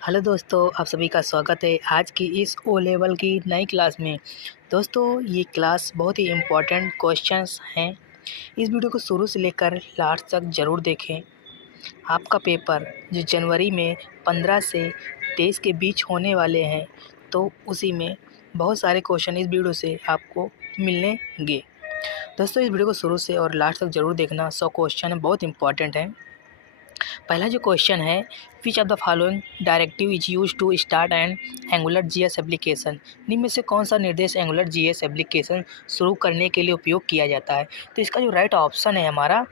Hello दोस्तों, आप सभी का स्वागत है आज की इस ओ लेवल की नई क्लास में। दोस्तों, ये क्लास बहुत ही इम्पोर्टेंट क्वेश्चंस हैं। इस वीडियो को शुरू से लेकर लास्ट तक ज़रूर देखें। आपका पेपर जो जनवरी में 15 से 23 के बीच होने वाले हैं, तो उसी में बहुत सारे क्वेश्चन इस वीडियो से आपको मिलेंगे। दोस्तों, इस वीडियो को शुरू से और लास्ट तक ज़रूर देखना। 100 क्वेश्चन बहुत इंपॉर्टेंट हैं। पहला जो क्वेश्चन है, which of the following directive is use to start an Angular GS application. निम्न में से कौन सा निर्देश एंगुलर जीएस एप्लीकेशन शुरू करने के लिए उपयोग किया जाता है? तो इसका जो राइट ऑप्शन है हमारा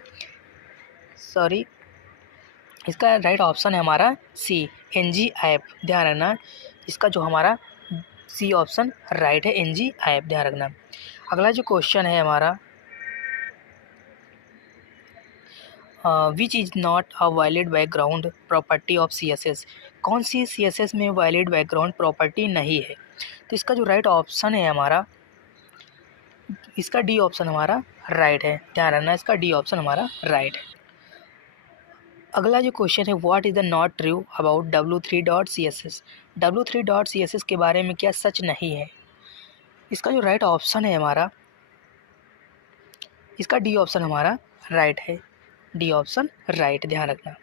सी, एनजी ऐप। ध्यान रखना, इसका जो हमारा सी ऑप्शन राइट है, एनजी ऐप। ध्यान रखना। अगला जो क्वेश्चन है हमारा, which is not a valid background property of CSS। कौन सी CSS में वैलिड बैकग्राउंड प्रॉपर्टी नहीं है? तो इसका जो राइट ऑप्शन है हमारा, इसका डी ऑप्शन हमारा राइट है। ध्यान रखना, इसका डी ऑप्शन हमारा राइट है। अगला जो क्वेश्चन है, what is the not true about W3.CSS। W3.CSS के बारे में क्या सच नहीं है? इसका जो राइट ऑप्शन है हमारा, इसका डी ऑप्शन हमारा राइट है। डी ऑप्शन राइट, ध्यान रखना।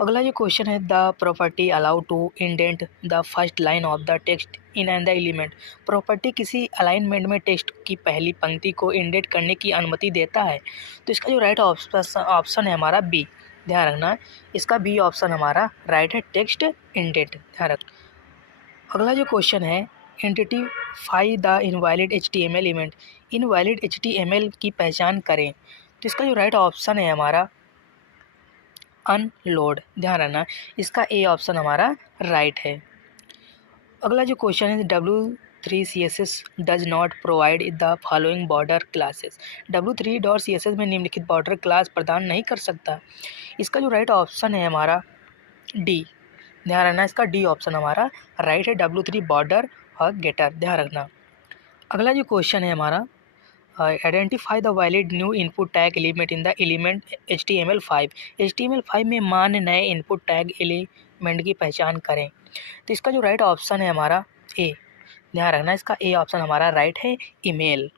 अगला जो क्वेश्चन है, the property allow to indent the first line of the text in and the element. Property किसी अलाइनमेंट में टेक्स्ट की पहली पंक्ति को इंडेंट करने की अनुमति देता है। तो इसका जो राइट ऑप्शन है हमारा बी। ध्यान रखना, इसका बी ऑप्शन हमारा राइट है, टेक्स्ट इंडेंट। ध्यान रखना। अगला जो क्वेश्चन है, identify the invalid HTML element. Invalid HTML की पहचान करें। तो इसका जो राइट ऑप्शन है हमारा अनलोड। ध्यान रखना, इसका ए ऑप्शन हमारा राइट है। अगला जो क्वेश्चन है, W3CSS does not provide the following border classes. W3.CSS में निम्नलिखित बॉर्डर क्लास प्रदान नहीं कर सकता। इसका जो राइट ऑप्शन है हमारा डी। ध्यान रखना, इसका डी ऑप्शन हमारा राइट है, W3 बॉर्डर और गेटर। ध्यान रखना। अगला जो क्वेश्चन है हमारा, identify the valid new input tag element in the element HTML5। HTML5 में मान्य नए इनपुट टैग एलिमेंट की पहचान करें। तो इसका जो राइट ऑप्शन है हमारा ए। ध्यान रखना, इसका ए ऑप्शन हमारा राइट है, ईमेल।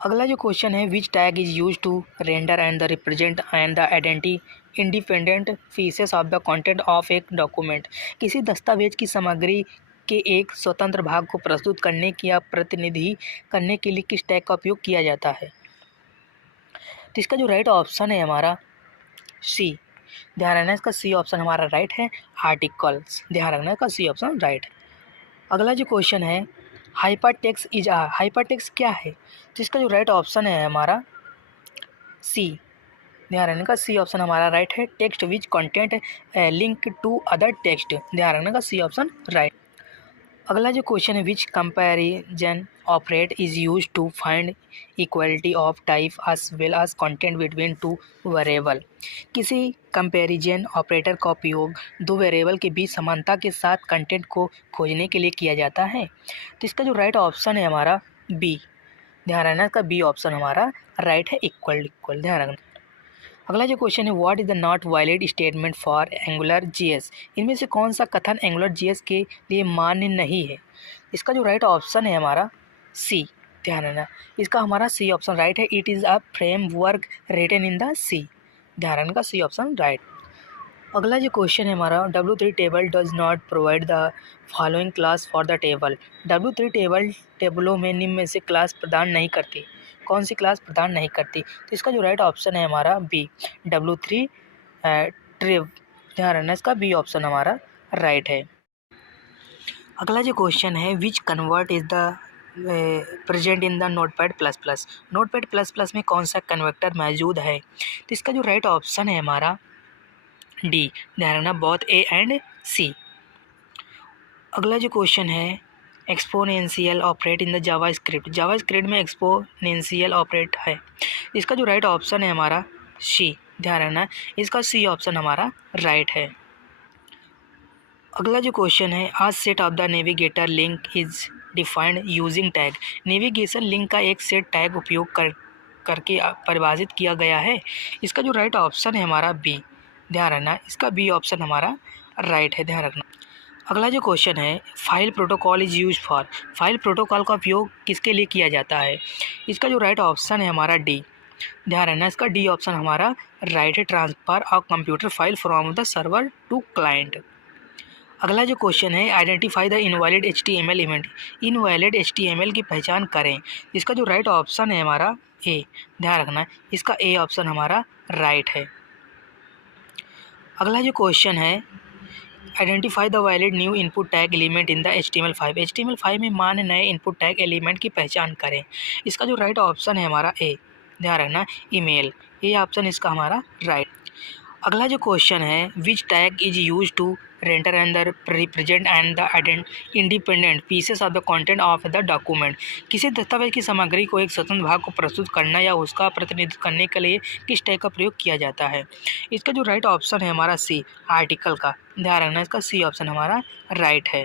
अगला जो क्वेश्चन है, which tag is use to render and the represent and the identity independent features of the content of a document. किसी दस्तावेज की सामग्री के एक स्वतंत्र भाग को प्रस्तुत करने की या प्रतिनिधि करने के लिए किस टैग का उपयोग किया जाता है? तो इसका जो राइट ऑप्शन है हमारा सी। ध्यान रखना, इसका सी ऑप्शन हमारा राइट है, आर्टिकल्स। ध्यान रखना, इसका सी ऑप्शन राइट है। अगला जो क्वेश्चन है, हाइपरटेक्स्ट क्या है? तो इसका जो राइट ऑप्शन है हमारा सी। ध्यान रखने का, सी ऑप्शन हमारा राइट है, text which content link to other text. ध्यान रखने का, सी ऑप्शन राइट। अगला जो क्वेश्चन है, which comparison operate is use to find equality of type as well as content between two variable. किसी comparison operator का उपयोग दो वेरिएबल के बीच समानता के साथ कंटेंट को खोजने के लिए किया जाता है। तो इसका जो राइट ऑप्शन है हमारा बी। ध्यान रखना, इसका बी ऑप्शन हमारा राइट है, इक्वल इक्वल। ध्यान रखना। अगला जो क्वेश्चन है, what is the not valid statement for Angular JS. इनमें से कौन सा कथन एंगुलर जीएस के लिए मान्य नहीं है? इसका जो राइट ऑप्शन है हमारा सी। ध्यान रखना, इसका हमारा सी ऑप्शन राइट है, it is a framework written in the C. ध्यान रखने का, सी ऑप्शन राइट। अगला जो क्वेश्चन है हमारा, W3 table does not provide the following class for the table. W3 table टेबलों में निम्न में से क्लास प्रदान नहीं करती। कौन सी क्लास प्रदान नहीं करती? तो इसका जो राइट ऑप्शन है हमारा बी, W3 ट्रिव। ध्यान रखना, इसका बी ऑप्शन हमारा राइट है। अगला जो क्वेश्चन है, which convert is the present in the notepad plus plus. Notepad plus plus में कौन सा कन्वर्टर मौजूद है? तो इसका जो राइट ऑप्शन है हमारा डी। ध्यान रखना, बोथ ए एंड सी। अगला जो क्वेश्चन है, exponential operate in the JavaScript. JavaScript में एक्सपोनेंशियल ऑपरेट है। इसका जो राइट ऑप्शन है हमारा सी। ध्यान रखना, इसका सी ऑप्शन हमारा राइट है। अगला जो क्वेश्चन है, आज set of the navigator link is defined using tag. Navigation link का एक सेट टैग उपयोग करके परिभाषित किया गया है। इसका जो राइट ऑप्शन है हमारा बी। ध्यान रखना, इसका बी ऑप्शन हमारा राइट है, ध्यान रखना। अगला जो क्वेश्चन है, file protocol is use for, file protocol का उपयोग किसके लिए किया जाता है? इसका जो राइट ऑप्शन है हमारा डी, ध्यान रखना, इसका डी ऑप्शन हमारा राइट है, transfer of computer file from the server to client. अगला जो क्वेश्चन है, identify the invalid HTML event, invalid HTML की पहचान करें। इसका जो राइट ऑप्शन है हमारा ए, ध्यान रखना, इसका ए ऑप्शन हमारा राइट है। अगला जो क्वेश्चन है, identify the valid new input tag element in the HTML5, HTML5 में मान्य नए इनपुट टैग एलिमेंट की पहचान करें। इसका जो राइट ऑप्शन है हमारा ए, ध्यान रखना, ईमेल, ये ऑप्शन इसका हमारा राइट। अगला जो क्वेश्चन है, which tag is use to render and the represent and the independent pieces of the content of the document, किसी दस्तावेज की सामग्री को एक स्वतंत्र भाग को प्रस्तुत करना या उसका प्रतिनिधित्व करने के लिए किस टैग का प्रयोग किया जाता है? इसका जो राइट ऑप्शन है हमारा सी, आर्टिकल का, ध्यान रखना, इसका सी ऑप्शन हमारा राइट है।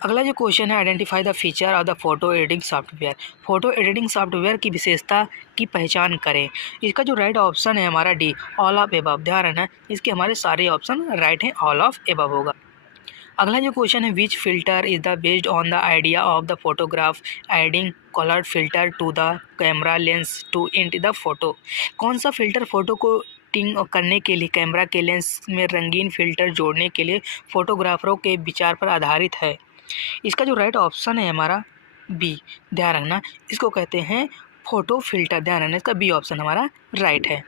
अगला जो क्वेश्चन है, identify the feature of the photo editing software, photo editing software की विशेषता की पहचान करें। इसका जो राइट ऑप्शन है हमारा डी, ऑल ऑफ एबव, ध्यान रखना, इसके हमारे सारे ऑप्शन राइट हैं, ऑल ऑफ एबव होगा। अगला जो क्वेश्चन है, which filter is the based on the idea of the photograph adding coloured filter to the camera lens to tint the photo, कौन सा फिल्टर फोटो को टिंग करने के लिए कैमरा के लेंस में रंगीन फिल्टर जोड़ने के लिए फोटोग्राफरों के विचार पर आधारित है? इसका जो राइट ऑप्शन है हमारा बी, ध्यान रखना, इसको कहते हैं फोटो फिल्टर, ध्यान रखना, इसका बी ऑप्शन हमारा राइट है।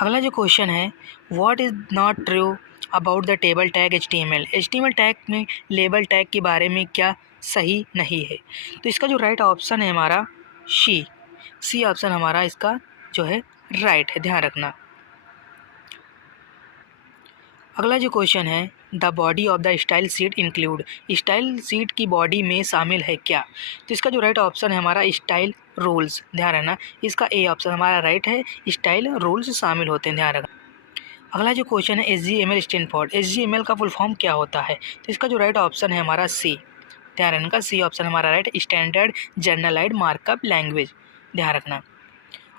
अगला जो क्वेश्चन है, what is not true about the table tag HTML, HTML tag में लेबल टैग के बारे में क्या सही नहीं है? तो इसका जो राइट ऑप्शन है हमारा सी ऑप्शन हमारा इसका जो है राइट है, ध्यान रखना। अगला जो क्वेश्चन है, the body of the style sheet include, style sheet की बॉडी में शामिल है क्या? तो इसका जो राइट ऑप्शन है हमारा स्टाइल रूल्स, ध्यान रखना, इसका ए ऑप्शन हमारा राइट है, स्टाइल रूल्स शामिल होते हैं, ध्यान रखना। अगला जो क्वेश्चन है, HTML स्टैंड फॉर, HTML का फुल फॉर्म क्या होता है? तो इसका जो राइट ऑप्शन है हमारा सी, ध्यान रखना, सी ऑप्शन हमारा right, standard generalized markup language, ध्यान रखना।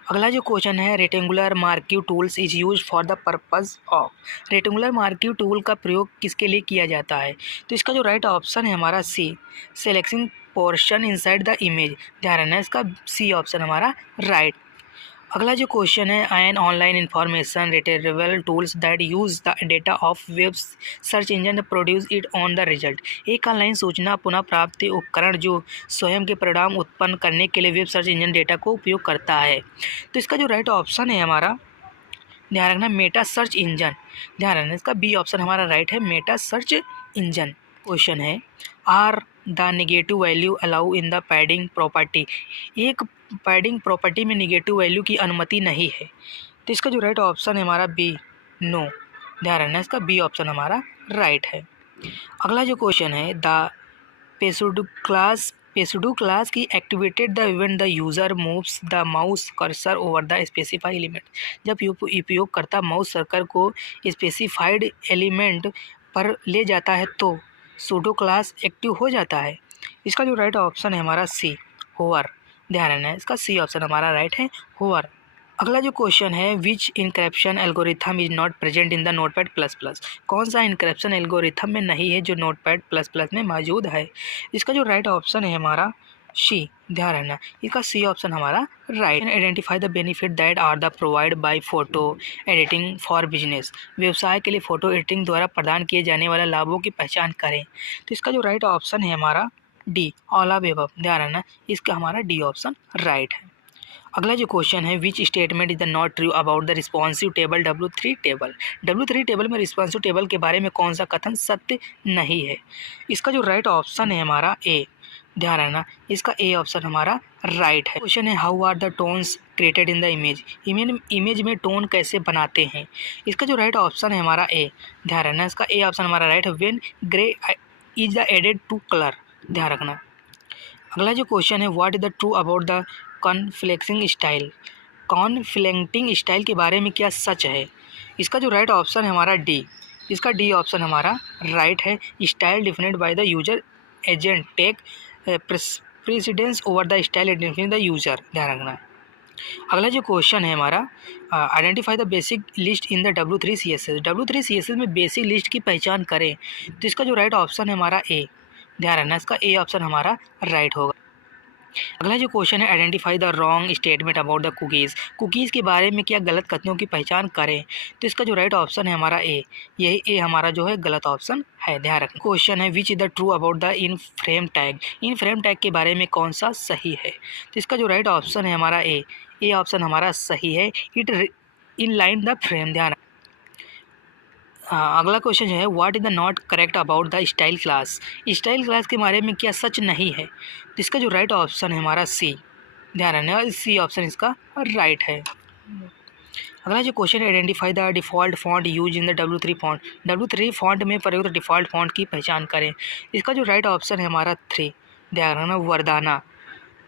अगला जो क्वेश्चन है, rectangular marquee tools is use for the purpose of, rectangular marquee tool का प्रयोग किसके लिए किया जाता है? तो इसका जो राइट ऑप्शन है हमारा C, selecting portion inside the image, ध्यान रखना, इसका सी ऑप्शन हमारा राइट। अगला जो क्वेश्चन है, an online information retrieval tools that use the data of web search engine produce it on the result, एक ऑनलाइन सूचना पुनः प्राप्ति उपकरण जो स्वयं के परिणाम उत्पन्न करने के लिए वेब सर्च इंजन डेटा को उपयोग करता है। तो इसका जो राइट ऑप्शन है हमारा, ध्यान रखना, मेटा सर्च इंजन, ध्यान रखना, इसका बी ऑप्शन हमारा राइट है, मेटा सर्च इंजन। क्वेश्चन है, are the negative value allow in the padding property, एक पैडिंग प्रॉपर्टी में नेगेटिव वैल्यू की अनुमति नहीं है। तो इसका जो राइट ऑप्शन है हमारा बी, नो, ध्यान रखना, इसका बी ऑप्शन हमारा राइट है। अगला जो क्वेश्चन है, द पेसुडो क्लास की activated the event the user moves the mouse cursor over the specified element, जब उपयोगकर्ता माउस सर्कल को स्पेसिफाइड एलिमेंट पर ले जाता है तो सूडो क्लास एक्टिव हो जाता है। इसका जो राइट ऑप्शन है हमारा सी, होवर, ध्यान रखना है, इसका सी ऑप्शन हमारा राइट है, होवर। अगला जो क्वेश्चन है, which encryption algorithm is not present in the notepad plus plus, कौन सा इनक्रिप्शन एल्गोरिथम में नहीं है जो नोटपैड प्लस प्लस में मौजूद है? इसका जो राइट ऑप्शन है हमारा सी, ध्यान रखना, इसका सी ऑप्शन हमारा right. Identify the benefit that are the provide by photo editing for business, व्यवसाय के लिए फ़ोटो एडिटिंग द्वारा प्रदान किए जाने वाले लाभों की पहचान करें। तो इसका जो राइट ऑप्शन है हमारा डी, ऑल ऑफ एबव, ध्यान रखना, इसका हमारा डी ऑप्शन राइट है। अगला जो क्वेश्चन है, विच statement is the not true about the responsive table W3 table, W3 table में रिस्पॉन्सिव टेबल के बारे में कौन सा कथन सत्य नहीं है? इसका जो राइट ऑप्शन है हमारा ए, ध्यान रखना, इसका ए ऑप्शन हमारा राइट है। क्वेश्चन है, how are the tones created in the image, image में टोन कैसे बनाते हैं? इसका जो राइट ऑप्शन है हमारा ए, ध्यान रखना, इसका ए ऑप्शन हमारा राइट है, when grey is the added to colour, ध्यान रखना। अगला जो क्वेश्चन है, what is the true about the conflicting style, conflicting style के बारे में क्या सच है? इसका जो राइट ऑप्शन है हमारा डी, इसका डी ऑप्शन हमारा राइट है, style defined by the user agent take precedence over the style defined the user, ध्यान रखना। अगला जो क्वेश्चन है हमारा, identify the basic list in the W3 CSS। W3 CSS में बेसिक लिस्ट की पहचान करें। तो इसका जो राइट ऑप्शन है हमारा ए। ध्यान रखना, इसका ए ऑप्शन हमारा राइट होगा। अगला जो क्वेश्चन है, identify the wrong statement about the cookies. Cookies के बारे में क्या गलत कथनों की पहचान करें। तो इसका जो राइट ऑप्शन है हमारा ए। यही ए हमारा जो है गलत ऑप्शन है। ध्यान रखना। क्वेश्चन है, which is the true about the in frame tag. In frame tag के बारे में कौन सा सही है। तो इसका जो राइट ऑप्शन है हमारा ए। ए ऑप्शन हमारा सही है। It in line the frame. ध्यान। अगला क्वेश्चन जो है, what is the not correct about the style class. Style class के बारे में क्या सच नहीं है। तो इसका जो राइट ऑप्शन है हमारा सी। ध्यान रखना, सी ऑप्शन इसका राइट है। अगला जो क्वेश्चन है, identify the default font use in the W3 font. W3 font में प्रयुक्त डिफ़ॉल्ट फॉन्ट की पहचान करें। इसका जो राइट ऑप्शन है हमारा 3। ध्यान रखना, वर्धाना।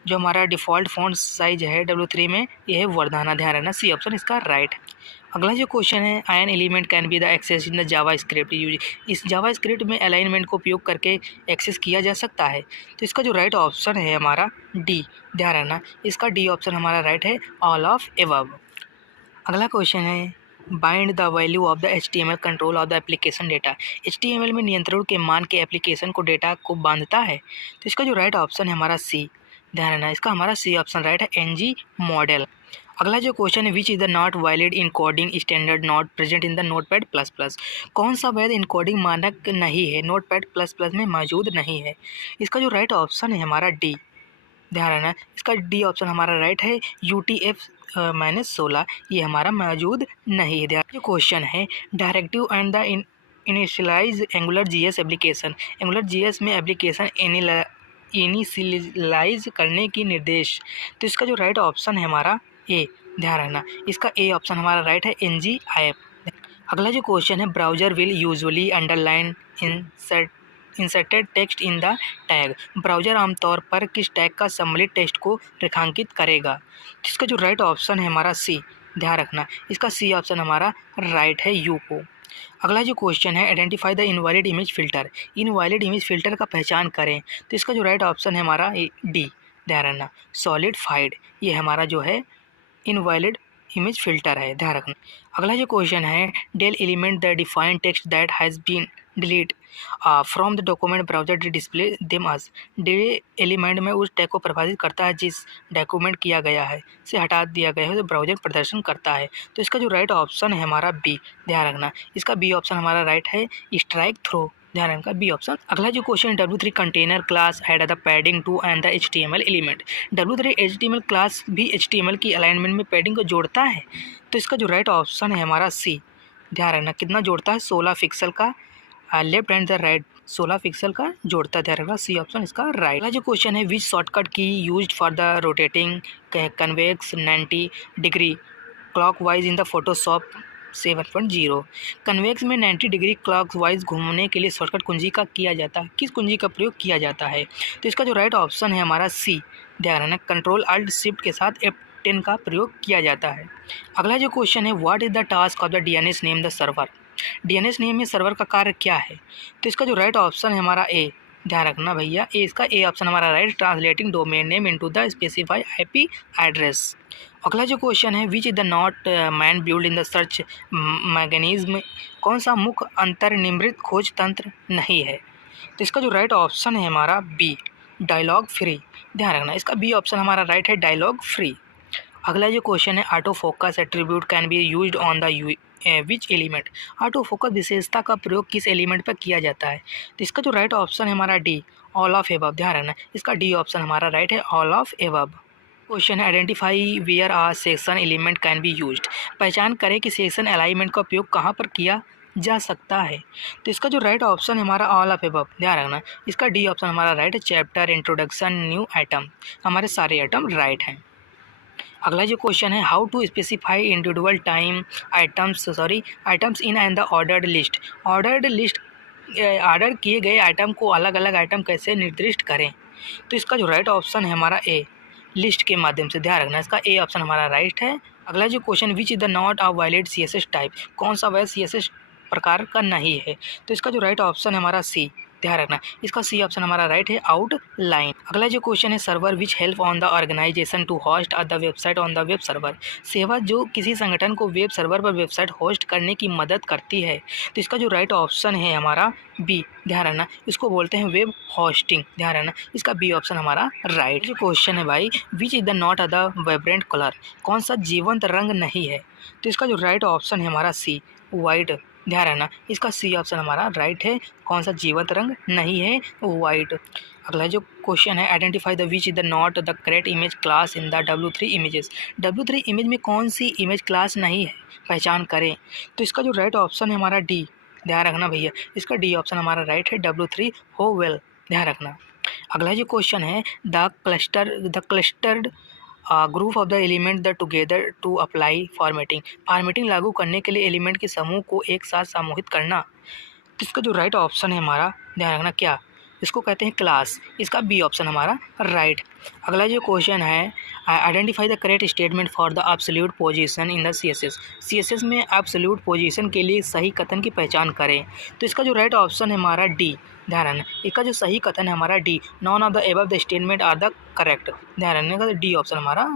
जो हमारा डिफ़ॉल्ट फॉन्ट साइज है W3 में, यह है वर्धाना। ध्यान रखना, सी ऑप्शन इसका राइट है। अगला जो क्वेश्चन है, an element can be the access in the JavaScript use. इस जावा स्क्रिप्ट में अलाइनमेंट को उपयोग करके एक्सेस किया जा सकता है। तो इसका जो राइट ऑप्शन है हमारा डी। ध्यान रखना, इसका डी ऑप्शन हमारा राइट है, ऑल ऑफ एबव। अगला क्वेश्चन है, bind the value of the HTML control of the application data. HTML में नियंत्रण के मान के एप्लीकेशन को डेटा को बांधता है। तो इसका जो राइट ऑप्शन है हमारा सी। ध्यान रखना, इसका हमारा सी ऑप्शन राइट है, NG मॉडल। अगला जो क्वेश्चन है, which is the not valid encoding standard not present in the notepad plus plus. कौन सा वैध इनकोडिंग मानक नहीं है, नोटपैड प्लस प्लस में मौजूद नहीं है। इसका जो राइट ऑप्शन है हमारा डी। ध्यान रखना, इसका डी ऑप्शन हमारा राइट है, UTF-16 ये हमारा मौजूद नहीं है। ध्यान। जो क्वेश्चन है, directive and the initialize Angular GS application. Angular GS में एप्लीकेशन इनिशियलाइज करने की निर्देश। तो इसका जो राइट ऑप्शन है हमारा ए। ध्यान रखना, इसका ए ऑप्शन हमारा राइट है, NGIF। अगला जो क्वेश्चन है, browser will usually underline inserted text in the tag. Browser आमतौर पर किस टैग का सम्मिलित टेक्स्ट को रेखांकित करेगा। इसका जो राइट ऑप्शन है हमारा सी। ध्यान रखना, इसका सी ऑप्शन हमारा राइट है, यू को। अगला जो क्वेश्चन है, identify the invalid image filter. Invalid image filter का पहचान करें। तो इसका जो राइट ऑप्शन है हमारा डी। ध्यान रखना, सॉलिडिफाइड ये हमारा जो है इनवैलिड इमेज फ़िल्टर है। ध्यान रखना। अगला जो क्वेश्चन है, del element the defined text that has been delete from the document browser to display them us. डे एलिमेंट में उस टैग को परिभाषित करता है जिस डॉक्यूमेंट किया गया है से हटा दिया गया है, तो ब्राउज़र प्रदर्शन करता है। तो इसका जो राइट ऑप्शन है हमारा बी। ध्यान रखना, इसका बी ऑप्शन हमारा राइट है, स्ट्राइक थ्रो। ध्यान रखना, बी ऑप्शन। अगला जो question, W3 container class add the padding to and the HTML element. W3 HTML class भी HTML की अलाइनमेंट में पैडिंग को जोड़ता है। तो इसका जो राइट ऑप्शन है हमारा सी। ध्यान रखना, कितना जोड़ता है, 16 पिक्सल का left and the right 16 pixel का जोड़ता है। ध्यान रखना, सी ऑप्शन इसका राइट। अगला जो क्वेश्चन है, विच शॉर्टकट की used for the rotating convex 90 degree clockwise in the Photoshop 7.0। Convex में 90 डिग्री क्लॉकवाइज घूमने के लिए शॉर्टकट कुंजी का किया जाता है। किस कुंजी का प्रयोग किया जाता है। तो इसका जो राइट ऑप्शन है हमारा सी। ध्यान रखना, Ctrl+Alt+Shift के साथ F10 का प्रयोग किया जाता है। अगला जो क्वेश्चन है, what is the task of the DNS name the server. DNS name में सर्वर का कार्य क्या है। तो इसका जो राइट ऑप्शन है हमारा ए। ध्यान रखना भैया, ए इसका ए ऑप्शन हमारा right, translating domain name into the specify IP address. अगला जो क्वेश्चन है, which is the not man build in the search mechanism. कौन सा मुख्य अंतर्निर्मित खोज तंत्र नहीं है। तो इसका जो राइट ऑप्शन है हमारा बी, डायलॉग फ्री। ध्यान रखना, इसका बी ऑप्शन हमारा राइट है, डायलॉग फ्री। अगला जो क्वेश्चन है, auto focus attribute can be used on the which element. Auto focus विशेषता का प्रयोग किस एलिमेंट पर किया जाता है। तो इसका जो राइट ऑप्शन है हमारा डी, ऑल ऑफ एबव। ध्यान रखना, इसका डी ऑप्शन हमारा राइट है, ऑल ऑफ एबव। क्वेश्चन है, identify where a section element can be used. पहचान करें कि सेक्शन अलाइनमेंट का उपयोग कहाँ पर किया जा सकता है। तो इसका जो राइट ऑप्शन है हमारा, ऑल ऑफ एबव। ध्यान रखना, इसका डी ऑप्शन हमारा राइट है, चैप्टर इंट्रोडक्शन न्यू आइटम। हमारे सारे आइटम राइट हैं। अगला जो क्वेश्चन है, how to specify individual items in and the ordered list. Ordered list order किए गए आइटम को अलग अलग आइटम कैसे निर्दिष्ट करें। तो इसका जो राइट ऑप्शन है हमारा ए, लिस्ट के माध्यम से। ध्यान रखना, इसका ए ऑप्शन हमारा राइट है। अगला जो question, which is the not a valid CSS type. कौन सा वैध CSS प्रकार का नहीं है। तो इसका जो राइट ऑप्शन है हमारा सी। ध्यान रखना, इसका सी ऑप्शन हमारा राइट है, आउटलाइन। अगला जो क्वेश्चन है, server which help on the organisation to host the website on the web server. सेवा जो किसी संगठन को वेब सर्वर पर वेबसाइट होस्ट करने की मदद करती है। तो इसका जो राइट ऑप्शन है हमारा बी। ध्यान रखना, इसको बोलते हैं वेब होस्टिंग। ध्यान रखना, इसका बी ऑप्शन हमारा राइट। जो क्वेश्चन है भाई, विच is the not a the vibrant colour. कौन सा जीवंत रंग नहीं है। तो इसका जो राइट ऑप्शन है हमारा सी, वाइट। ध्यान रखना, इसका सी ऑप्शन हमारा राइट है। कौन सा जीवंत रंग नहीं है, वाइट। अगला जो क्वेश्चन है, identify the which is the not the correct image class in the W3 images. W3 image में कौन सी इमेज क्लास नहीं है, पहचान करें। तो इसका जो राइट ऑप्शन है हमारा डी। ध्यान रखना भैया, इसका डी ऑप्शन हमारा राइट है, W3 हो वेल। ध्यान रखना। अगला जो क्वेश्चन है, the clustered group of the element the together to apply formatting. Formatting लागू करने के लिए एलिमेंट के समूह को एक साथ समूहित करना। तो इसका जो राइट ऑप्शन है हमारा, ध्यान रखना, क्या, इसको कहते हैं क्लास। इसका बी ऑप्शन हमारा राइट। अगला जो क्वेश्चन है, identify the correct statement for the absolute position in the CSS। CSS में एब्सोल्यूट पोजीशन के लिए सही कथन की पहचान करें। तो इसका जो राइट ऑप्शन है हमारा डी। ध्यान रखना, इसका जो सही कथन है हमारा डी, none of the above the statement are the correct. ध्यान रखने का डी ऑप्शन हमारा।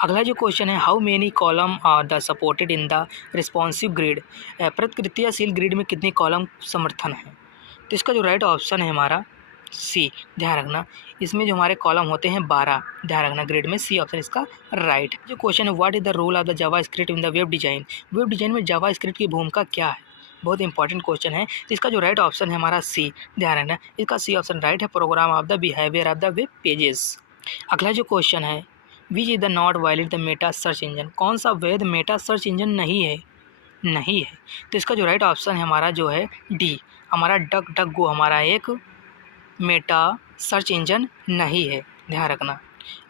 अगला जो क्वेश्चन है, how many column are the supported in the responsive grid. प्रतिक्रियाशील ग्रिड में कितने कॉलम समर्थन है। तो इसका जो राइट ऑप्शन है हमारा सी। ध्यान रखना, इसमें जो हमारे कॉलम होते हैं 12। ध्यान रखना, ग्रिड में सी ऑप्शन इसका राइट। जो क्वेश्चन है, what is the role of the JavaScript in the web design. Web design में जावा स्क्रिप्ट की भूमिका क्या है, बहुत इंपॉर्टेंट क्वेश्चन है। इसका जो राइट ऑप्शन है हमारा सी। ध्यान रखना, इसका सी ऑप्शन राइट है, program of the behaviour of the web pages. अगला जो क्वेश्चन है, which is the not valid the meta search engine. कौन सा वैध मेटा सर्च इंजन नहीं है, नहीं है। तो इसका जो राइट ऑप्शन है हमारा जो है डी, हमारा डक डक गो हमारा एक मेटा सर्च इंजन नहीं है। ध्यान रखना।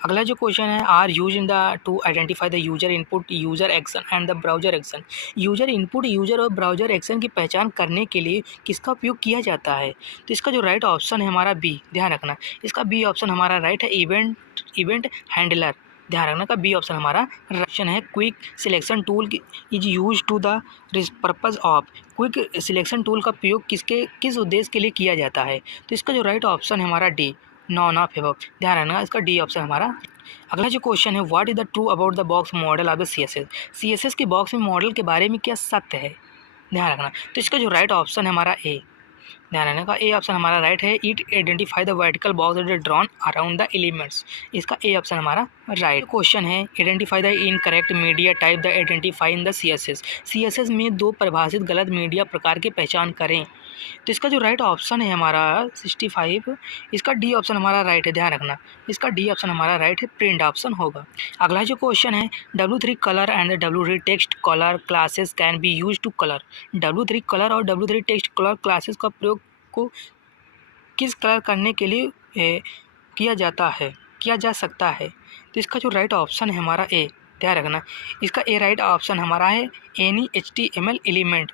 अगला जो क्वेश्चन है, are use in the to identify the user input, user action and the browser action. User input, user और ब्राउजर एक्शन की पहचान करने के लिए किसका उपयोग किया जाता है। तो इसका जो राइट ऑप्शन है हमारा बी। ध्यान रखना, इसका बी ऑप्शन हमारा राइट है, इवेंट हैंडलर। ध्यान रखना का बी ऑप्शन हमारा ऑप्शन है। Quick selection tool is use to the purpose of. Quick selection tool का प्रयोग किस उद्देश्य के लिए किया जाता है। तो इसका जो राइट ऑप्शन है हमारा डी, नॉन ऑफ एबव। ध्यान रखना, इसका डी ऑप्शन हमारा। अगला जो क्वेश्चन है, what is the true about the box model of the CSS। CSS के बॉक्स में मॉडल के बारे में क्या सत्य है। ध्यान रखना, तो इसका जो राइट ऑप्शन है हमारा ए। ध्यान रखने का ए ऑप्शन हमारा राइट है, it identify the vertical box that is drawn around the elements. इसका ए ऑप्शन हमारा राइट। क्वेश्चन है, identify the incorrect media type the identify in the CSS में दो परिभाषित गलत मीडिया प्रकार की पहचान करें। तो इसका जो राइट ऑप्शन है हमारा 65, इसका डी ऑप्शन हमारा राइट है। ध्यान रखना, इसका डी ऑप्शन हमारा राइट है, प्रिंट ऑप्शन होगा। अगला जो क्वेश्चन है, W3 colour and W3 text colour classes can be use to colour. W3 colour और W3 टेक्स्ट कलर क्लासेस का प्रयोग को किस कलर करने के लिए किया जा सकता है। तो इसका जो राइट ऑप्शन है हमारा ए। ध्यान रखना, इसका ए राइट ऑप्शन हमारा है, एनी HTML एलिमेंट।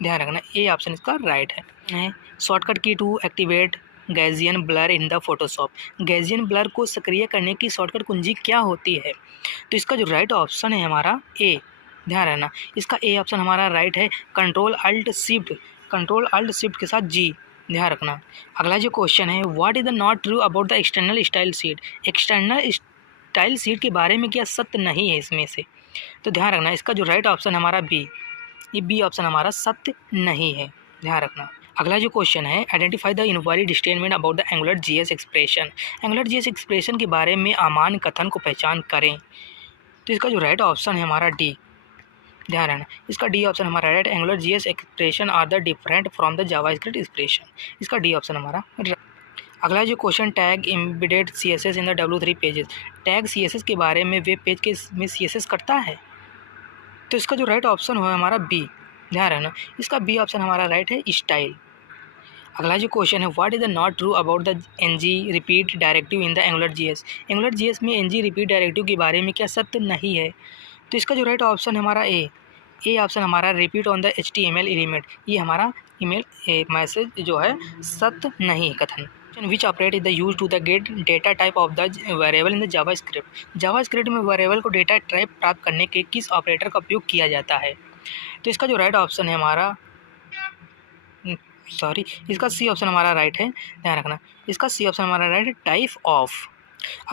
ध्यान रखना, ए ऑप्शन इसका राइट है। Shortcut key to activate Gaussian blur in the Photoshop. Gaussian blur को सक्रिय करने की शॉर्टकट कुंजी क्या होती है। तो इसका जो राइट ऑप्शन है हमारा ए। ध्यान रखना, इसका ए ऑप्शन हमारा राइट है, कंट्रोल अल्ट शिफ्ट के साथ जी। ध्यान रखना। अगला जो क्वेश्चन है, what is the not true about the external style sheet. External style sheet के बारे में क्या सत्य नहीं है इसमें से। तो ध्यान रखना, इसका जो राइट ऑप्शन हमारा बी, ये बी ऑप्शन हमारा सत्य नहीं है। ध्यान रखना। अगला जो क्वेश्चन है, identify the invalid statement about the angular GS expression. Angular GS expression के बारे में अमान्य कथन को पहचान करें। तो इसका जो राइट ऑप्शन है हमारा डी। ध्यान रखना, इसका डी ऑप्शन हमारा right, Angular GS expression are the different from the JavaScript expression. इसका डी ऑप्शन हमारा। अगला जो question, tag embedded CSS in the W3 pages. Tag CSS के बारे में वेब पेज के में CSS करता है। तो इसका जो राइट ऑप्शन है हमारा बी। ध्यान रखना, इसका बी ऑप्शन हमारा राइट है, स्टाइल। अगला जो क्वेश्चन है, what is the not true about the NG repeat directive in the Angular JS. Angular JS में NG रिपीट डायरेक्टिव के बारे में क्या सत्य नहीं है। तो इसका जो राइट ऑप्शन है हमारा ए ऑप्शन हमारा, repeat on the HTML element. ये हमारा ईमेल मैसेज जो है सत्य नहीं है कथन। Which operate is the use to the get data type of the variable in the JavaScript में वेरिएबल को डेटा टाइप प्राप्त करने के किस ऑपरेटर का उपयोग किया जाता है। तो इसका जो राइट ऑप्शन है हमारा सॉरी, इसका सी ऑप्शन हमारा राइट है, ध्यान रखना। इसका सी ऑप्शन हमारा राइट है, टाइप ऑफ।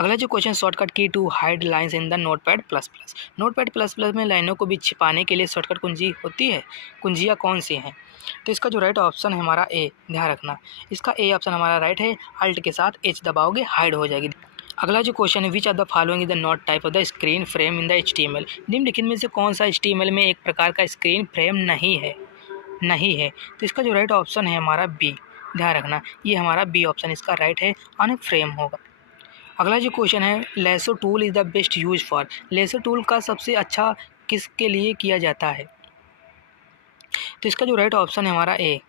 अगला जो question, shortcut key to hide lines in the notepad plus plus. Notepad plus plus में लाइनों को भी छिपाने के लिए शॉर्टकट कुंजी होती है, कुंजियाँ कौन सी हैं? तो इसका जो राइट ऑप्शन है हमारा ए, ध्यान रखना। इसका ए ऑप्शन हमारा राइट है, अल्ट के साथ एच दबाओगे हाइड हो जाएगी। अगला जो क्वेश्चन है, which of the following is the not type of the screen frame in the HTML। निम्नलिखित में से कौन सा HTML में एक प्रकार का स्क्रीन फ्रेम नहीं है? तो इसका जो राइट ऑप्शन है हमारा बी, ध्यान रखना। ये हमारा बी ऑप्शन इसका राइट है, ऑन फ्रेम होगा। अगला जो क्वेश्चन है, lasso tool is the best use for. Lasso tool का सबसे अच्छा किसके लिए किया जाता है? तो इसका जो राइट ऑप्शन है हमारा ए,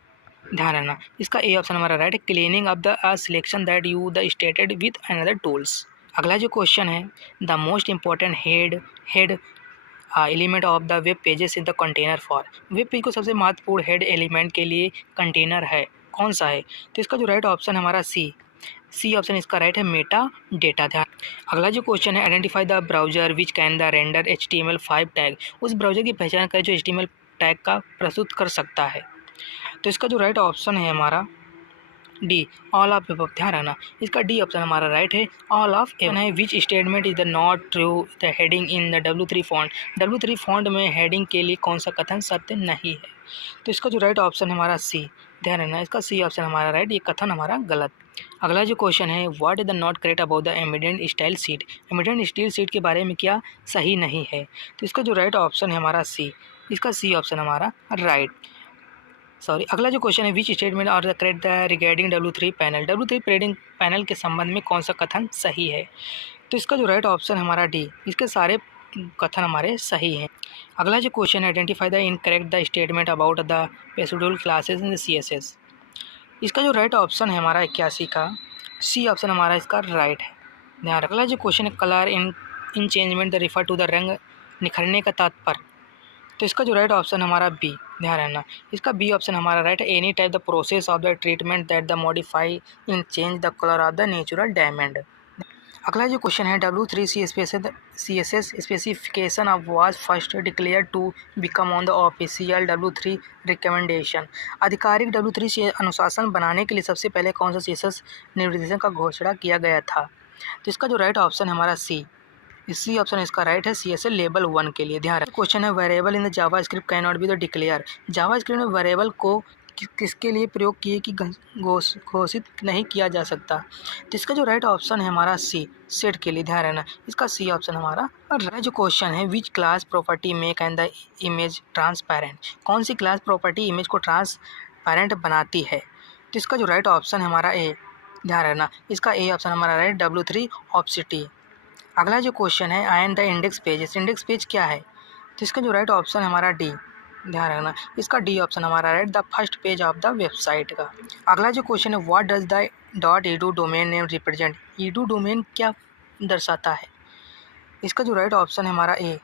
ध्यान रखना। इसका ए ऑप्शन हमारा राइट है, cleaning up the selection that you the stated with another tools. अगला जो क्वेश्चन है, the most important head element of the web pages in the container for. Web page को सबसे महत्वपूर्ण हेड एलिमेंट के लिए कंटेनर है, कौन सा है? तो इसका जो राइट ऑप्शन है हमारा सी ऑप्शन इसका राइट है, मेटा डेटा। ध्यान। अगला जो क्वेश्चन है, identify the browser which can the render HTML5 tag. उस ब्राउजर की पहचान करें जो HTML टैग का प्रस्तुत कर सकता है। तो इसका जो राइट ऑप्शन है हमारा डी, ऑल ऑफ एबव। ध्यान रखना, इसका डी ऑप्शन हमारा राइट है, ऑल ऑफ एबव है। विच statement is the not true the heading in the W3 font. W3 font में हेडिंग के लिए कौन सा कथन सत्य नहीं है? तो इसका जो राइट ऑप्शन है हमारा सी, ध्यान रखना। इसका सी ऑप्शन हमारा राइट, ये कथन हमारा गलत। अगला जो क्वेश्चन है, what is the not correct about the embedded style sheet. Embedded style sheet के बारे में क्या सही नहीं है? तो इसका जो राइट ऑप्शन है हमारा सी, इसका सी ऑप्शन हमारा राइट। सॉरी, अगला जो क्वेश्चन है, विच स्टेटमेंट और the correct the regarding W3 panel. W3 panel के संबंध में कौन सा कथन सही है? तो इसका जो राइट ऑप्शन हमारा डी, इसके सारे कथन हमारे सही हैं। अगला जो क्वेश्चन है, identify the incorrect the statement about the pseudo classes in the CSS। इसका जो राइट ऑप्शन है हमारा 81 का सी ऑप्शन हमारा इसका राइट है, ध्यान। अगला जो क्वेश्चन है, colour in changement the refer to the रंग निखरने का तात्पर्य। तो इसका जो राइट ऑप्शन हमारा बी, ध्यान रहना। इसका बी ऑप्शन हमारा राइट है, any type the process of the treatment that the modify in change the colour of the natural diamond. अगला जो क्वेश्चन है, W3C CSS specification of was first declare to become on the official W3 recommendation. आधिकारिक W3 अनुशासन बनाने के लिए सबसे पहले कौन सा CSS निर्देशन का घोषणा किया गया था? तो इसका जो राइट ऑप्शन है हमारा सी ऑप्शन इसका राइट है, CSS लेवल 1 के लिए। ध्यान रखें। क्वेश्चन है, variable in the Java script can not be the declare. Java script में वेरिएबल को किसके लिए प्रयोग किए कि घोषित नहीं किया जा सकता? तो इसका जो राइट ऑप्शन है हमारा सी, सेट के लिए। ध्यान रहना, इसका सी ऑप्शन हमारा राइट। जो क्वेश्चन है, which class property make and the image transparent. कौन सी क्लास प्रॉपर्टी इमेज को ट्रांसपेरेंट बनाती है? तो इसका जो राइट ऑप्शन है हमारा ए, ध्यान रहना। इसका ए ऑप्शन हमारा राइट, W3 ऑप्सिटी। अगला जो क्वेश्चन है, I and the index page. Index page क्या है? तो इसका जो राइट ऑप्शन है हमारा डी, ध्यान रखना। इसका डी ऑप्शन हमारा right, the first page of the website का। अगला जो क्वेश्चन है, what does the .edu domain name represent. edu domain क्या दर्शाता है? इसका जो राइट ऑप्शन है हमारा ए,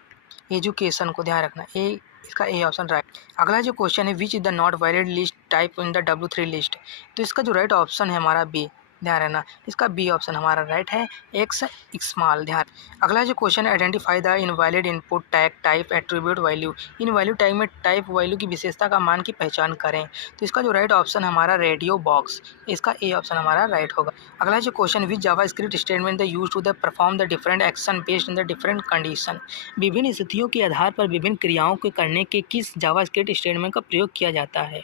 एजुकेशन को। ध्यान रखना, ए, इसका ए ऑप्शन राइट। अगला जो क्वेश्चन है, which is the not valid list type in the W3 list. तो इसका जो राइट ऑप्शन है हमारा बी, ध्यान रहना। इसका बी ऑप्शन हमारा राइट है, एक्स स्मॉल। ध्यान। अगला जो क्वेश्चन है, identify the invalid input tag type attribute value. Invalid tag में टाइप वैल्यू की विशेषता का मान की पहचान करें। तो इसका जो राइट ऑप्शन हमारा रेडियो बॉक्स, इसका ए ऑप्शन हमारा राइट होगा। अगला जो question, which JavaScript statement the use to the perform the different action based in the different condition. विभिन्न स्थितियों के आधार पर विभिन्न क्रियाओं को करने के किस जावा स्क्रिप्ट स्टेटमेंट का प्रयोग किया जाता है?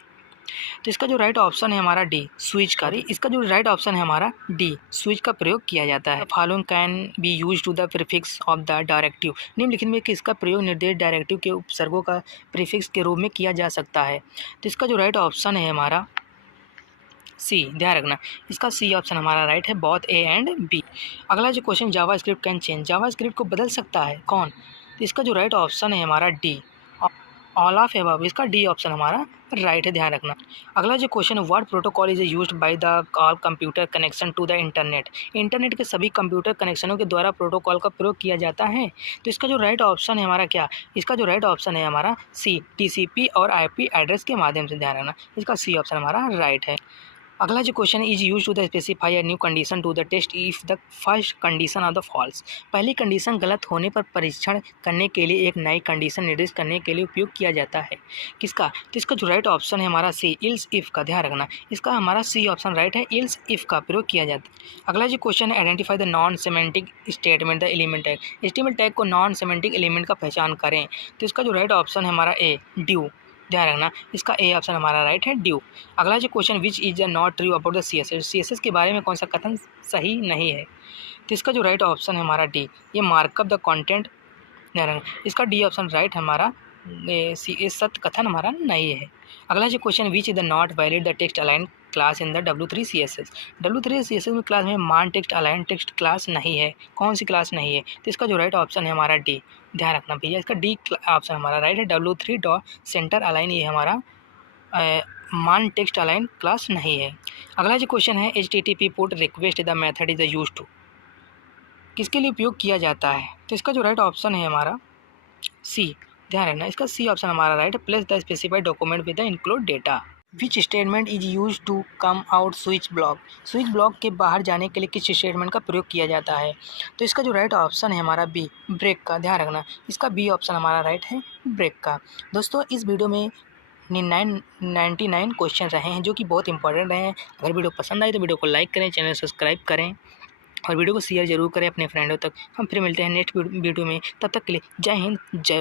तो इसका जो राइट ऑप्शन है हमारा डी, स्विच का। इसका जो राइट ऑप्शन है हमारा डी, स्विच का प्रयोग किया जाता है। Following can be use to the prefix of the directive. निम्नलिखित में किसका प्रयोग निर्देश डायरेक्टिव के उपसर्गों का प्रीफिक्स के रूप में किया जा सकता है? तो इसका जो राइट ऑप्शन है हमारा सी, ध्यान रखना। इसका सी ऑप्शन हमारा राइट है, बोथ ए एंड बी। अगला जो question, Java script can change. Java script को बदल सकता है कौन? तो इसका जो राइट ऑप्शन है हमारा डी, ऑल ऑफ एबव। इसका डी ऑप्शन हमारा राइट है, ध्यान रखना। अगला जो क्वेश्चन है, what protocol is used by the all computer connection to the internet. Internet के सभी कंप्यूटर कनेक्शनों के द्वारा प्रोटोकॉल का प्रयोग किया जाता है। तो इसका जो राइट ऑप्शन है हमारा क्या? इसका जो राइट ऑप्शन है हमारा सी, TCP और IP एड्रेस के माध्यम से। ध्यान रखना, इसका सी ऑप्शन हमारा राइट है। अगला जो question is use to the specify a new condition to the test if the first condition of the false. पहली कंडीशन गलत होने पर परीक्षण करने के लिए एक नई कंडीशन निर्दिष्ट करने के लिए उपयोग किया जाता है। किसका? तो इसका जो राइट ऑप्शन है हमारा सी, इल्स इफ का। ध्यान रखना, इसका हमारा सी ऑप्शन राइट है, इल्स इफ का प्रयोग किया जाता है। अगला जो क्वेश्चन है identify the non semantic statement the element tag. Estimate tag को नॉन सेमेंटिक एलिमेंट का पहचान करें। तो इसका जो राइट ऑप्शन है हमारा ए, ड्यू। ध्यान रखना, इसका ए ऑप्शन हमारा राइट है, ड्यू। अगला जो question which is not true about the CSS। CSS के बारे में कौन सा कथन सही नहीं है। तो इसका जो राइट ऑप्शन है हमारा डी, ये मार्कअप द कंटेंट। ध्यान रखना, इसका डी ऑप्शन राइट हमारा, ये सत्य कथन हमारा नहीं है। अगला जो question which is the not valid the text align class in the W3 CSS। W3 CSS में क्लास में मान टेक्स्ट अलाइन टेक्स्ट क्लास नहीं है। कौन सी क्लास नहीं है? तो इसका जो राइट ऑप्शन है हमारा डी। ध्यान रखना भैया, इसका डी ऑप्शन हमारा राइट है। W3 डॉट सेंटर अलाइन ये हमारा मान टेक्स्ट अलाइन क्लास नहीं है। अगला जो क्वेश्चन है HTTP put request the method is use to, किसके लिए उपयोग किया जाता है। तो इसका जो राइट ऑप्शन है हमारा सी। ध्यान रखना, इसका सी ऑप्शन हमारा राइट है, place the specified document with the include data. Which statement is use to come out switch block. Switch block के बाहर जाने के लिए किस स्टेटमेंट का प्रयोग किया जाता है। तो इसका जो राइट ऑप्शन है हमारा बी, ब्रेक का। ध्यान रखना, इसका बी ऑप्शन हमारा राइट है, ब्रेक का। दोस्तों इस वीडियो में 99 क्वेश्चन रहे हैं जो कि बहुत इंपॉर्टेंट रहे हैं। अगर वीडियो पसंद आए तो वीडियो को लाइक करें, चैनल सब्सक्राइब करें और वीडियो को शेयर जरूर करें अपने फ्रेंडों तक। हम फिर मिलते हैं नेक्स्ट वीडियो में, तब तक के लिए जय हिंद, जय